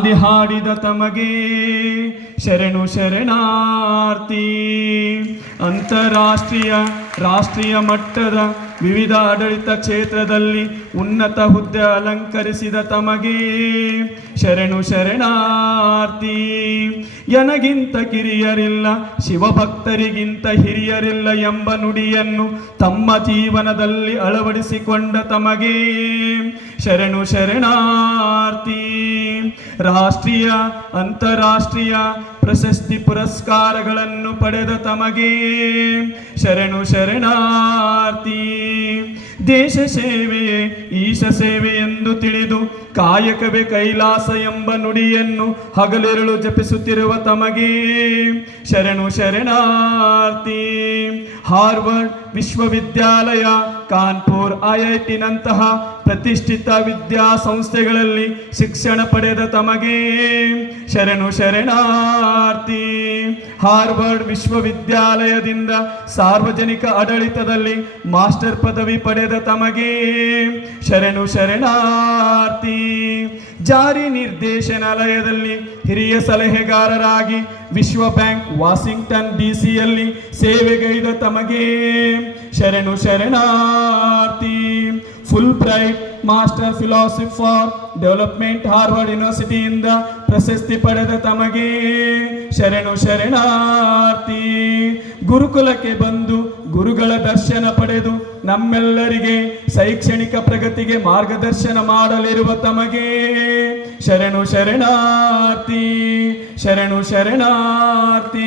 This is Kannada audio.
ಗಾಂಧಿ ಹಾಡಿದ ತಮಗೆ ಶರಣು ಶರಣಾರ್ಥಿ. ಅಂತಾರಾಷ್ಟ್ರೀಯ, ರಾಷ್ಟ್ರೀಯ ಮಟ್ಟದ ವಿವಿಧ ಆಡಳಿತ ಕ್ಷೇತ್ರದಲ್ಲಿ ಉನ್ನತ ಹುದ್ದೆ ಅಲಂಕರಿಸಿದ ತಮಗೆ ಶರಣು ಶರಣಾರ್ಥಿ. ಎನಗಿಂತ ಕಿರಿಯರಿಲ್ಲ, ಶಿವಭಕ್ತರಿಗಿಂತ ಹಿರಿಯರಿಲ್ಲ ಎಂಬ ನುಡಿಯನ್ನು ತಮ್ಮ ಜೀವನದಲ್ಲಿ ಅಳವಡಿಸಿಕೊಂಡ ತಮಗೆ. ಶರಣು ಶರಣಾರ್ಥಿ, ರಾಷ್ಟ್ರೀಯ, ಅಂತಾರಾಷ್ಟ್ರೀಯ ಪ್ರಶಸ್ತಿ ಪುರಸ್ಕಾರಗಳನ್ನು ಪಡೆದ ತಮಗೆ. ಶರಣು ಶರಣಾರ್ಥಿ, ದೇಶ ಸೇವೆಯೇ, ಈಶ ಸೇವೆ ಎಂದು ತಿಳಿದು ಕಾಯಕವೇ ಕೈಲಾಸ ಎಂಬ ನುಡಿಯನ್ನು ಹಗಲಿರುಳು ಜಪಿಸುತ್ತಿರುವ ತಮಗೆ. ಶರಣು ಶರಣಾರ್ಥಿ, ಹಾರ್ವರ್ಡ್ ವಿಶ್ವವಿದ್ಯಾಲಯ ಕಾನ್ಪುರ್ ಐಐಟಿನಂತಹ ಪ್ರತಿಷ್ಠಿತ ವಿದ್ಯಾಸಂಸ್ಥೆಗಳಲ್ಲಿ ಶಿಕ್ಷಣ ಪಡೆದ ತಮಗೆ. ಶರಣು ಶರಣಾರ್ಥಿ. ಹಾರ್ವರ್ಡ್ ವಿಶ್ವವಿದ್ಯಾಲಯದಿಂದ ಸಾರ್ವಜನಿಕ ಆಡಳಿತದಲ್ಲಿ ಮಾಸ್ಟರ್ ಪದವಿ ಪಡೆದ ತಮಗೆ. ಶರಣು ಶರಣಾರ್ಥಿ, ಜಾರಿ ನಿರ್ದೇಶನಾಲಯದಲ್ಲಿ ಹಿರಿಯ ಸಲಹೆಗಾರರಾಗಿ ವಿಶ್ವ ಬ್ಯಾಂಕ್ ವಾಷಿಂಗ್ಟನ್ ಡಿಸಿಯಲ್ಲಿ ಸೇವೆಗೈದ ತಮಗೆ. ಶರಣು ಶರಣಾರ್ಥಿ Fulbright master philosophy for development Harvard ಯೂನಿವರ್ಸಿಟಿಯಿಂದ ಪ್ರಶಸ್ತಿ ಪಡೆದ ತಮಗೆ. ಶರಣು ಶರಣಾರ್ಥಿ. ಗುರುಕುಲಕ್ಕೆ ಬಂದು ಗುರುಗಳ ದರ್ಶನ ಪಡೆದು ನಮ್ಮೆಲ್ಲರಿಗೆ ಶೈಕ್ಷಣಿಕ ಪ್ರಗತಿಗೆ ಮಾರ್ಗದರ್ಶನ ಮಾಡಲಿರುವ ತಮಗೆ. ಶರಣು ಶರಣಾರ್ಥಿ ಶರಣು ಶರಣಾರ್ಥಿ.